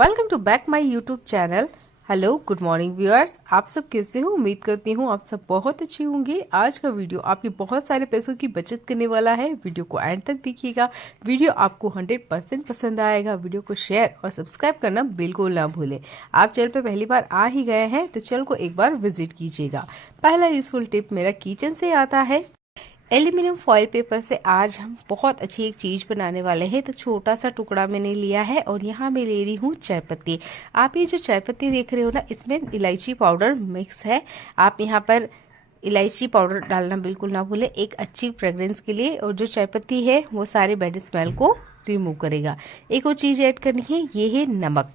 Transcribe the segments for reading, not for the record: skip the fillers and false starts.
Welcome to back my YouTube channel. Hello, good morning viewers. आप सब कैसे हो? उम्मीद करती हूँ आप सब बहुत अच्छे होंगे। आज का वीडियो आपके बहुत सारे पैसों की बचत करने वाला है। वीडियो को एंड तक देखिएगा। वीडियो आपको 100% पसंद आएगा। वीडियो को शेयर और सब्सक्राइब करना बिल्कुल ना भूलें। आप चैनल पे पहली बार आ ही गए हैं तो चैनल को एक बार विजिट कीजिएगा। पहला यूजफुल टिप मेरा किचन से आता है। एल्यूमिनियम फॉइल पेपर से आज हम बहुत अच्छी एक चीज बनाने वाले हैं। तो छोटा सा टुकड़ा मैंने लिया है और यहाँ मैं ले रही हूँ चाय पत्ती। आप ये जो चाय पत्ती देख रहे हो ना, इसमें इलायची पाउडर मिक्स है। आप यहाँ पर इलायची पाउडर डालना बिल्कुल ना भूले, एक अच्छी फ्रेग्रेंस के लिए। और जो चाय पत्ती है वो सारे बैड स्मेल को रिमूव करेगा। एक और चीज ऐड करनी है, ये है नमक।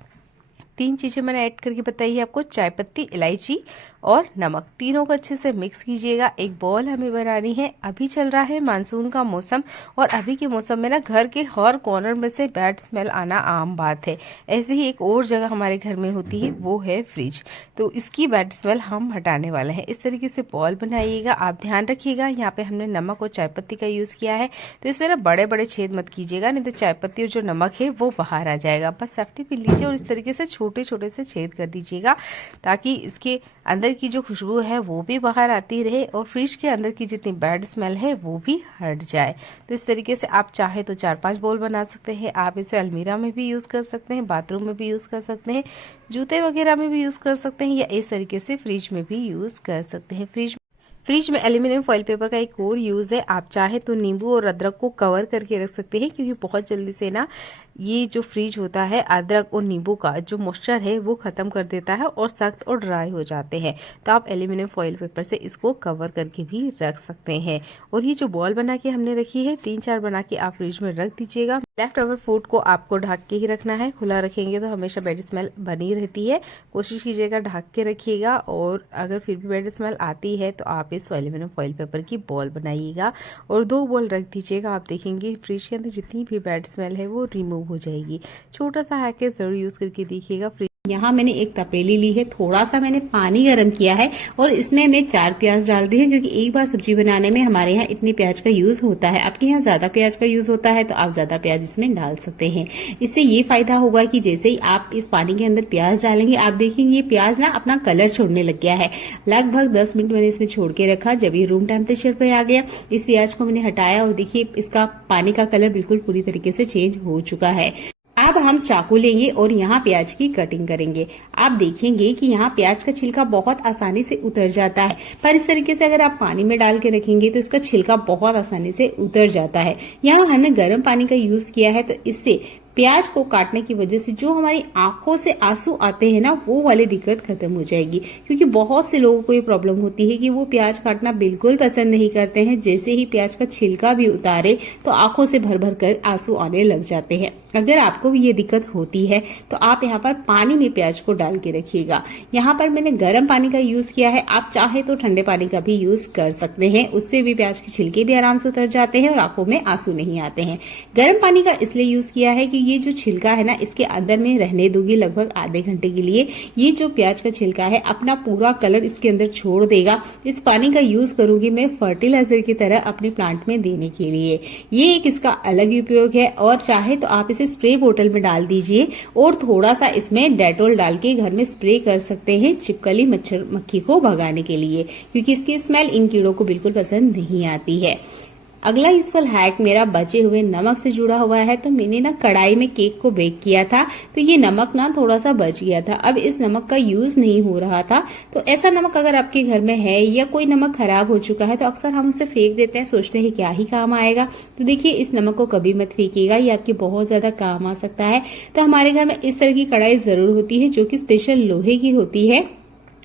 3 चीजें मैंने ऐड करके बताई है आपको, चाय पत्ती, इलायची और नमक। तीनों को अच्छे से मिक्स कीजिएगा। एक बॉल हमें बनानी है। अभी चल रहा है मानसून का मौसम और अभी के मौसम में ना घर के हर कॉर्नर में से बैड स्मेल आना आम बात है। ऐसे ही एक और जगह हमारे घर में होती है, वो है फ्रिज। तो इसकी बैड स्मेल हम हटाने वाले हैं। इस तरीके से बॉल बनाइएगा। आप ध्यान रखिएगा, यहाँ पे हमने नमक और चाय पत्ती का यूज किया है, तो इसमें ना बड़े बड़े छेद मत कीजिएगा, नहीं तो चाय पत्ती और जो नमक है वो बाहर आ जाएगा। बस सेफ्टी पिन लीजिए और इस तरीके से छोटे छोटे से छेद कर दीजिएगा, ताकि इसके अंदर की जो खुशबू है वो भी बाहर आती रहे और फ्रिज के अंदर की जितनी बैड स्मेल है वो भी हट जाए। तो इस तरीके से आप चाहे तो 4-5 बॉल बना सकते हैं। आप इसे अलमीरा में भी यूज कर सकते हैं, बाथरूम में भी यूज कर सकते हैं, जूते वगैरह में भी यूज कर सकते हैं, या इस तरीके से फ्रिज में भी यूज कर सकते हैं। फ्रिज में एल्यूमिनियम फॉइल पेपर का एक और यूज है। आप चाहे तो नींबू और अदरक को कवर करके रख सकते हैं, क्योंकि बहुत जल्दी से ना ये जो फ्रिज होता है, अदरक और नींबू का जो मॉइस्चर है वो खत्म कर देता है और सख्त और ड्राई हो जाते हैं। तो आप एल्यूमिनियम फॉइल पेपर से इसको कवर करके भी रख सकते हैं। और ये जो बॉल बना के हमने रखी है, 3-4 बना के आप फ्रिज में रख दीजिएगा। लेफ्ट ओवर फूड को आपको ढक के ही रखना है। खुला रखेंगे तो हमेशा बैड स्मेल बनी रहती है। कोशिश कीजिएगा ढक के रखिएगा। और अगर फिर भी बैड स्मेल आती है तो आप इस एल्यूमिनियम फॉइल पेपर की बॉल बनाइएगा और 2 बॉल रख दीजिएगा। आप देखेंगे फ्रिज के अंदर जितनी भी बैड स्मेल है वो रिमूव हो जाएगी। छोटा सा हैक है, जरूर यूज करके देखिएगा। यहाँ मैंने एक तपेली ली है, थोड़ा सा मैंने पानी गर्म किया है और इसमें मैं 4 प्याज डाल रही हूँ, क्योंकि एक बार सब्जी बनाने में हमारे यहाँ इतने प्याज का यूज होता है। आपके यहाँ ज्यादा प्याज का यूज होता है तो आप ज्यादा प्याज इसमें डाल सकते हैं। इससे ये फायदा होगा कि जैसे ही आप इस पानी के अंदर प्याज डालेंगे, आप देखेंगे ये प्याज ना अपना कलर छोड़ने लग गया है। लगभग 10 मिनट मैंने इसमें छोड़ के रखा। जब ये रूम टेम्परेचर पे आ गया, इस प्याज को मैंने हटाया और देखिए इसका पानी का कलर बिल्कुल पूरी तरीके से चेंज हो चुका है। अब हम चाकू लेंगे और यहाँ प्याज की कटिंग करेंगे। आप देखेंगे कि यहाँ प्याज का छिलका बहुत आसानी से उतर जाता है, पर इस तरीके से अगर आप पानी में डाल के रखेंगे तो इसका छिलका बहुत आसानी से उतर जाता है। यहाँ हमने गर्म पानी का यूज किया है, तो इससे प्याज को काटने की वजह से जो हमारी आंखों से आंसू आते हैं ना, वो वाली दिक्कत खत्म हो जाएगी। क्योंकि बहुत से लोगों को ये प्रॉब्लम होती है कि वो प्याज काटना बिल्कुल पसंद नहीं करते हैं। जैसे ही प्याज का छिलका भी उतारे तो आंखों से भर भर कर आंसू आने लग जाते हैं। अगर आपको भी ये दिक्कत होती है तो आप यहाँ पर पानी में प्याज को डाल के रखिएगा। यहाँ पर मैंने गर्म पानी का यूज किया है, आप चाहे तो ठंडे पानी का भी यूज कर सकते हैं। उससे भी प्याज के छिलके भी आराम से उतर जाते हैं और आंखों में आंसू नहीं आते हैं। गर्म पानी का इसलिए यूज किया है कि ये जो छिलका है ना, इसके अंदर में रहने दूंगी लगभग आधे घंटे के लिए। ये जो प्याज का छिलका है अपना पूरा कलर इसके अंदर छोड़ देगा। इस पानी का यूज करूंगी मैं फर्टिलाइजर की तरह अपने प्लांट में देने के लिए। ये एक इसका अलग उपयोग है। और चाहे तो आप इसे स्प्रे बोतल में डाल दीजिए और थोड़ा सा इसमें डेटॉल डाल के घर में स्प्रे कर सकते हैं, छिपकली मच्छर मक्खी को भगाने के लिए, क्योंकि इसकी स्मेल इन कीड़ों को बिल्कुल पसंद नहीं आती है। अगला यूजफुल हैक मेरा बचे हुए नमक से जुड़ा हुआ है। तो मैंने ना कढ़ाई में केक को बेक किया था, तो ये नमक ना थोड़ा सा बच गया था। अब इस नमक का यूज नहीं हो रहा था। तो ऐसा नमक अगर आपके घर में है या कोई नमक खराब हो चुका है, तो अक्सर हम उसे फेंक देते हैं, सोचते हैं क्या ही काम आएगा। तो देखिए, इस नमक को कभी मत फेंकिएगा, ये आपके बहुत ज्यादा काम आ सकता है। तो हमारे घर में इस तरह की कढ़ाई जरूर होती है, जो कि स्पेशल लोहे की होती है।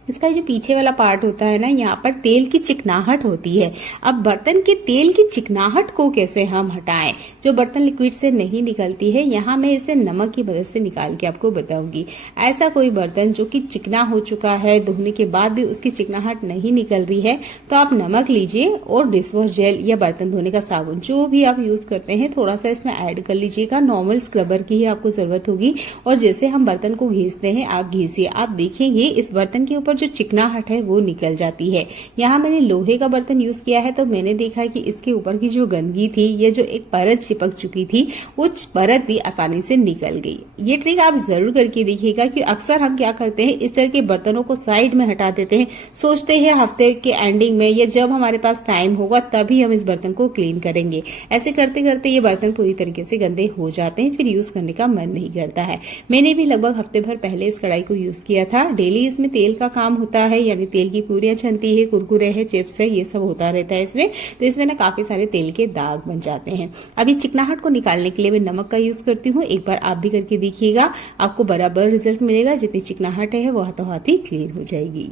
इसका जो पीछे वाला पार्ट होता है ना, यहाँ पर तेल की चिकनाहट होती है। अब बर्तन के तेल की चिकनाहट को कैसे हम हटाएं, जो बर्तन लिक्विड से नहीं निकलती है, यहाँ मैं इसे नमक की मदद से निकाल के आपको बताऊंगी। ऐसा कोई बर्तन जो कि चिकना हो चुका है, धोने के बाद भी उसकी चिकनाहट नहीं निकल रही है, तो आप नमक लीजिए और डिशवॉश जेल या बर्तन धोने का साबुन जो भी आप यूज करते हैं, थोड़ा सा इसमें ऐड कर लीजिएगा। नॉर्मल स्क्रबर की ही आपको जरूरत होगी। और जैसे हम बर्तन को घीसते हैं, आप घीसिए। आप देखेंगे इस बर्तन के ऊपर जो चिकनाहट है वो निकल जाती है। यहाँ मैंने लोहे का बर्तन यूज किया है तो मैंने देखा कि इसके ऊपर की जो गंदगी थी, ये जो एक परत चिपक चुकी थी, वो परत भी आसानी से निकल गई। ये ट्रिक आप जरूर करके देखिएगा कि अक्सर हम क्या करते हैं, इस तरह के बर्तनों को साइड में हटा देते हैं, सोचते हैं हफ्ते के एंडिंग में या जब हमारे पास टाइम होगा तभी हम इस बर्तन को क्लीन करेंगे। ऐसे करते करते ये बर्तन पूरी तरीके से गंदे हो जाते हैं, फिर यूज करने का मन नहीं करता है। मैंने भी लगभग हफ्ते भर पहले इस कढ़ाई को यूज किया था। डेली इसमें तेल का काम होता है, यानी तेल की पूरियां छनती है, कुरकुरे है, चिप्स है, ये सब होता रहता है इसमें। तो इसमें ना काफी सारे तेल के दाग बन जाते हैं। अभी चिकनाहट को निकालने के लिए मैं नमक का यूज करती हूँ। एक बार आप भी करके देखिएगा, आपको बराबर रिजल्ट मिलेगा। जितनी चिकनाहट है वो हाथों हाथ ही क्लीन हो जाएगी।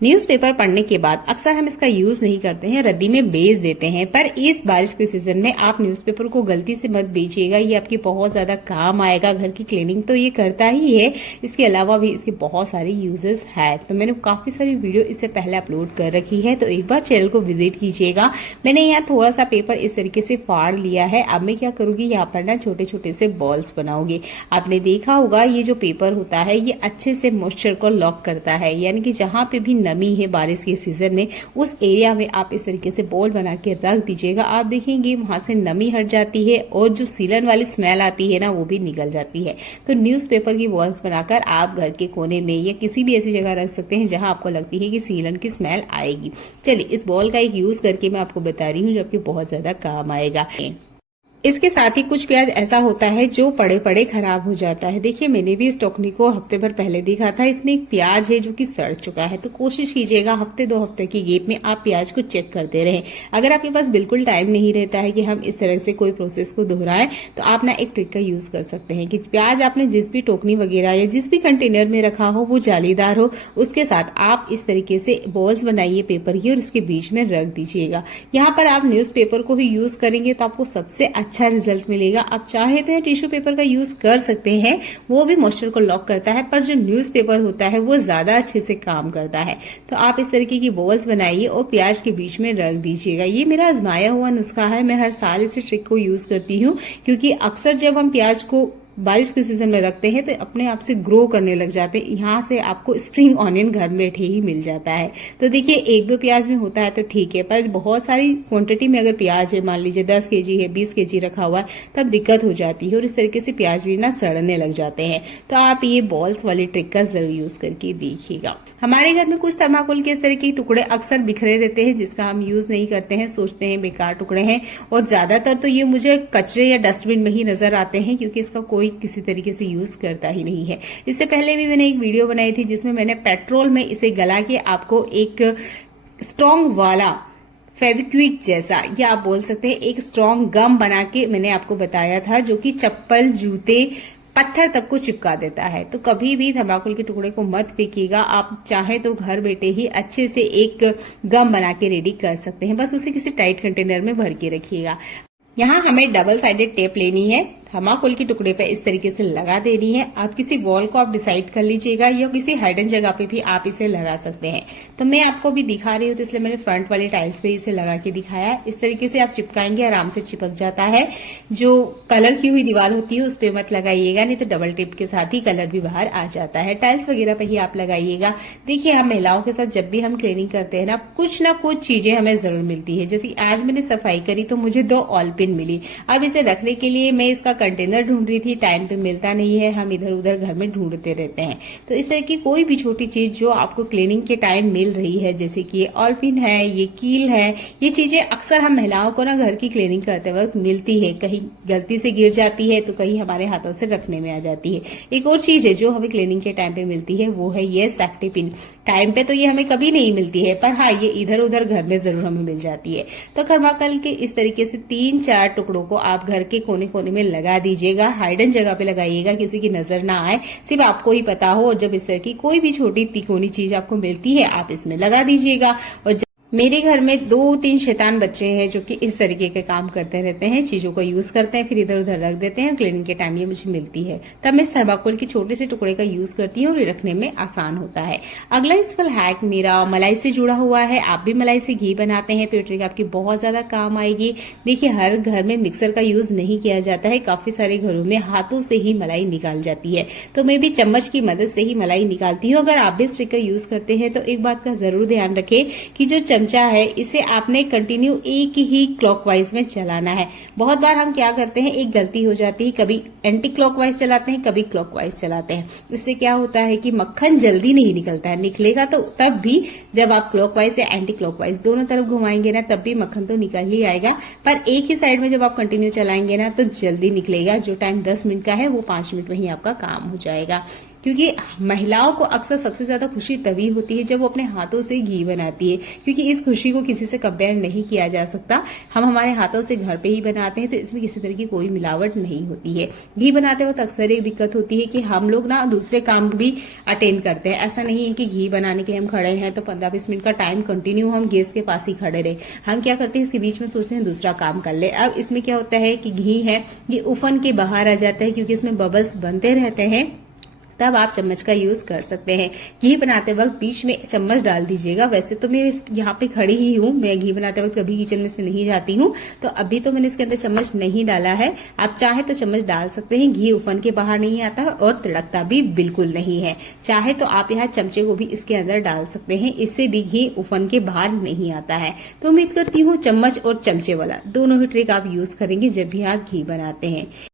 न्यूज़पेपर पढ़ने के बाद अक्सर हम इसका यूज नहीं करते हैं, रद्दी में बेच देते हैं। पर इस बारिश के सीजन में आप न्यूज़पेपर को गलती से मत बेचिएगा, ये आपके बहुत ज्यादा काम आएगा। घर की क्लीनिंग तो ये करता ही है, इसके अलावा भी इसके बहुत सारे यूजेस है। तो मैंने काफी सारी वीडियो इससे पहले अपलोड कर रखी है, तो एक बार चैनल को विजिट कीजिएगा। मैंने यहाँ थोड़ा सा पेपर इस तरीके से फाड़ लिया है। अब मैं क्या करूंगी, यहाँ पर ना छोटे छोटे से बॉल्स बनाऊंगी। आपने देखा होगा ये जो पेपर होता है ये अच्छे से मॉइस्चर को लॉक करता है, यानी कि जहां पे भी नमी है बारिश के सीजन में, उस एरिया में आप इस तरीके से बॉल बना के रख दीजिएगा। आप देखेंगे वहां से नमी हट जाती है और जो सीलन वाली स्मेल आती है ना, वो भी निकल जाती है। तो न्यूज़पेपर की बॉल्स बनाकर आप घर के कोने में या किसी भी ऐसी जगह रख सकते हैं जहां आपको लगती है कि सीलन की स्मेल आएगी। चलिए, इस बॉल का एक यूज करके मैं आपको बता रही हूँ जो आपके बहुत ज्यादा काम आएगा। इसके साथ ही कुछ प्याज ऐसा होता है जो पड़े पड़े खराब हो जाता है। देखिए, मैंने भी इस टोकनी को हफ्ते भर पहले देखा था। इसमें एक प्याज है जो कि सड़ चुका है, तो कोशिश कीजिएगा हफ्ते 2 हफ्ते की गैप में आप प्याज को चेक करते रहें। अगर आपके पास बिल्कुल टाइम नहीं रहता है कि हम इस तरह से कोई प्रोसेस को दोहराएं, तो आप ना एक ट्रिक का यूज कर सकते हैं कि प्याज आपने जिस भी टोकनी वगैरह या जिस भी कंटेनर में रखा हो वो जालीदार हो, उसके साथ आप इस तरीके से बॉल्स बनाइए पेपर की और इसके बीच में रख दीजिएगा। यहाँ पर आप न्यूज़पेपर को ही यूज करेंगे तो आपको सबसे अच्छा रिजल्ट मिलेगा। आप चाहे तो टिश्यू पेपर का यूज कर सकते हैं, वो भी मॉइस्चर को लॉक करता है, पर जो न्यूज़पेपर होता है वो ज्यादा अच्छे से काम करता है। तो आप इस तरीके की बॉल्स बनाइए और प्याज के बीच में रख दीजिएगा। ये मेरा आजमाया हुआ नुस्खा है, मैं हर साल इस ट्रिक को यूज करती हूँ, क्योंकि अक्सर जब हम प्याज को बारिश के सीजन में रखते हैं तो अपने आप से ग्रो करने लग जाते हैं। यहाँ से आपको स्प्रिंग ऑनियन घर में बैठे ही मिल जाता है। तो देखिए, 1-2 प्याज में होता है तो ठीक है, पर बहुत सारी क्वांटिटी में अगर प्याज है, मान लीजिए 10 केजी है, 20 केजी रखा हुआ है, तब दिक्कत हो जाती है और इस तरीके से प्याज भी ना सड़ने लग जाते हैं। तो आप ये बॉल्स वाली ट्रिक का जरूर यूज करके देखिएगा। हमारे घर में कुछ थर्माकोल के इस तरह के टुकड़े अक्सर बिखरे रहते हैं, जिसका हम यूज नहीं करते हैं, सोचते हैं बेकार टुकड़े हैं, और ज्यादातर तो ये मुझे कचरे या डस्टबिन में ही नजर आते हैं, क्योंकि इसका कोई किसी तरीके से यूज करता ही नहीं है। इससे पहले भी मैंने एक वीडियो बनाई थी जिसमें मैंने पेट्रोल में इसे गला के आपको एक स्ट्रॉन्ग वाला फेविक्विक जैसा, या आप बोल सकते हैं एक स्ट्रॉन्ग गम बना के मैंने आपको बताया था, जो कि चप्पल, जूते, पत्थर तक को चिपका देता है। तो कभी भी थर्माकोल के टुकड़े को मत फेंकिएगा। आप चाहे तो घर बैठे ही अच्छे से एक गम बना के रेडी कर सकते हैं, बस उसे किसी टाइट कंटेनर में भर के रखिएगा। यहाँ हमें डबल साइडेड टेप लेनी है, थर्माकोल के टुकड़े पे इस तरीके से लगा देनी है। आप किसी वॉल को आप डिसाइड कर लीजिएगा या किसी हाइडन जगह पे भी आप इसे लगा सकते हैं। तो मैं आपको भी दिखा रही हूँ, तो इसलिए मैंने फ्रंट वाली टाइल्स पे इसे लगा के दिखाया। इस तरीके से आप चिपकाएंगे, आराम से चिपक जाता है। जो कलर की हुई दीवार होती है उस पर मत लगाइएगा, नहीं तो डबल टेप के साथ ही कलर भी बाहर आ जाता है। टाइल्स वगैरह पे ही आप लगाइएगा। देखिए, हम महिलाओं के साथ जब भी हम क्लीनिंग करते हैं ना कुछ चीजें हमें जरूर मिलती है। जैसे आज मैंने सफाई करी तो मुझे 2 ऑल पिन मिली। अब इसे रखने के लिए मैं इसका कंटेनर ढूंढ रही थी, टाइम पे मिलता नहीं है, हम इधर उधर घर में ढूंढते रहते हैं। तो इस तरह की कोई भी छोटी चीज जो आपको क्लीनिंग के टाइम मिल रही है, जैसे कि ये ऑल पिन है, ये कील है, ये चीजें अक्सर हम महिलाओं को ना घर की क्लीनिंग करते वक्त मिलती है। कहीं गलती से गिर जाती है तो कहीं हमारे हाथों से रखने में आ जाती है। एक और चीज है जो हमें क्लीनिंग के टाइम पे मिलती है, वो है ये सेफ्टी पिन। टाइम पे तो ये हमें कभी नहीं मिलती है, पर हाँ, ये इधर उधर घर में जरूर हमें मिल जाती है। तो थर्माकोल के इस तरीके से 3-4 टुकड़ों को आप घर के कोने कोने में लगा दीजिएगा। हाइडन जगह पे लगाइएगा, किसी की नजर ना आए, सिर्फ आपको ही पता हो। और जब इस तरह की कोई भी छोटी तिकोनी चीज आपको मिलती है, आप इसमें लगा दीजिएगा। और मेरे घर में 2-3 शैतान बच्चे हैं जो कि इस तरीके के काम करते रहते हैं, चीजों को यूज करते हैं, फिर इधर उधर रख देते हैं। क्लीनिंग के टाइम ये मुझे मिलती है, तब मैं इस थर्माकोल के छोटे से टुकड़े का यूज करती हूँ और ये रखने में आसान होता है। अगला यूजफुल हैक मेरा मलाई से जुड़ा हुआ है। आप भी मलाई से घी बनाते हैं तो ये ट्रिक आपकी बहुत ज्यादा काम आएगी। देखिए, हर घर में मिक्सर का यूज नहीं किया जाता है, काफी सारे घरों में हाथों से ही मलाई निकाल जाती है, तो मैं भी चम्मच की मदद से ही मलाई निकालती हूँ। अगर आप भी इस ट्रिक का यूज करते हैं तो एक बात का जरूर ध्यान रखें कि जो चमचा है इसे आपने कंटिन्यू एक ही क्लॉकवाइज में चलाना है। बहुत बार हम क्या करते हैं, एक गलती हो जाती है, कभी एंटी क्लॉकवाइज चलाते हैं, कभी क्लॉकवाइज चलाते हैं। इससे क्या होता है कि मक्खन जल्दी नहीं निकलता है, निकलेगा तो तब भी जब आप क्लॉकवाइज या एंटी क्लॉकवाइज दोनों तरफ घुमाएंगे ना, तब भी मक्खन तो निकल ही आएगा। पर एक ही साइड में जब आप कंटिन्यू चलाएंगे ना तो जल्दी निकलेगा। जो टाइम 10 मिनट का है वो 5 मिनट में ही आपका काम हो जाएगा। क्योंकि महिलाओं को अक्सर सबसे ज्यादा खुशी तभी होती है जब वो अपने हाथों से घी बनाती है, क्योंकि इस खुशी को किसी से कंपेयर नहीं किया जा सकता। हम हमारे हाथों से घर पे ही बनाते हैं तो इसमें किसी तरह की कोई मिलावट नहीं होती है। घी बनाते वक्त अक्सर एक दिक्कत होती है कि हम लोग ना दूसरे काम भी अटेंड करते हैं। ऐसा नहीं है कि घी बनाने के लिए हम खड़े हैं तो 15-20 मिनट का टाइम कंटिन्यू हम गैस के पास ही खड़े रहे। हम क्या करते हैं, इसके बीच में सोचते हैं दूसरा काम कर ले। अब इसमें क्या होता है कि घी है ये उफन के बाहर आ जाता है, क्योंकि इसमें बबल्स बनते रहते हैं। तब आप चम्मच का यूज कर सकते हैं। घी बनाते वक्त बीच में चम्मच डाल दीजिएगा। वैसे तो मैं यहाँ पे खड़ी ही हूँ, मैं घी बनाते वक्त कभी किचन में से नहीं जाती हूँ, तो अभी तो मैंने इसके अंदर चम्मच नहीं डाला है। आप चाहे तो चम्मच डाल सकते हैं। घी उफन के बाहर नहीं आता और तिड़कता भी बिल्कुल नहीं है। चाहे तो आप यहाँ चमचे को भी इसके अंदर डाल सकते हैं, इससे भी घी उफन के बाहर नहीं आता है। तो उम्मीद करती हूँ चम्मच और चमचे वाला दोनों ही ट्रिक आप यूज करेंगे जब भी आप घी बनाते हैं।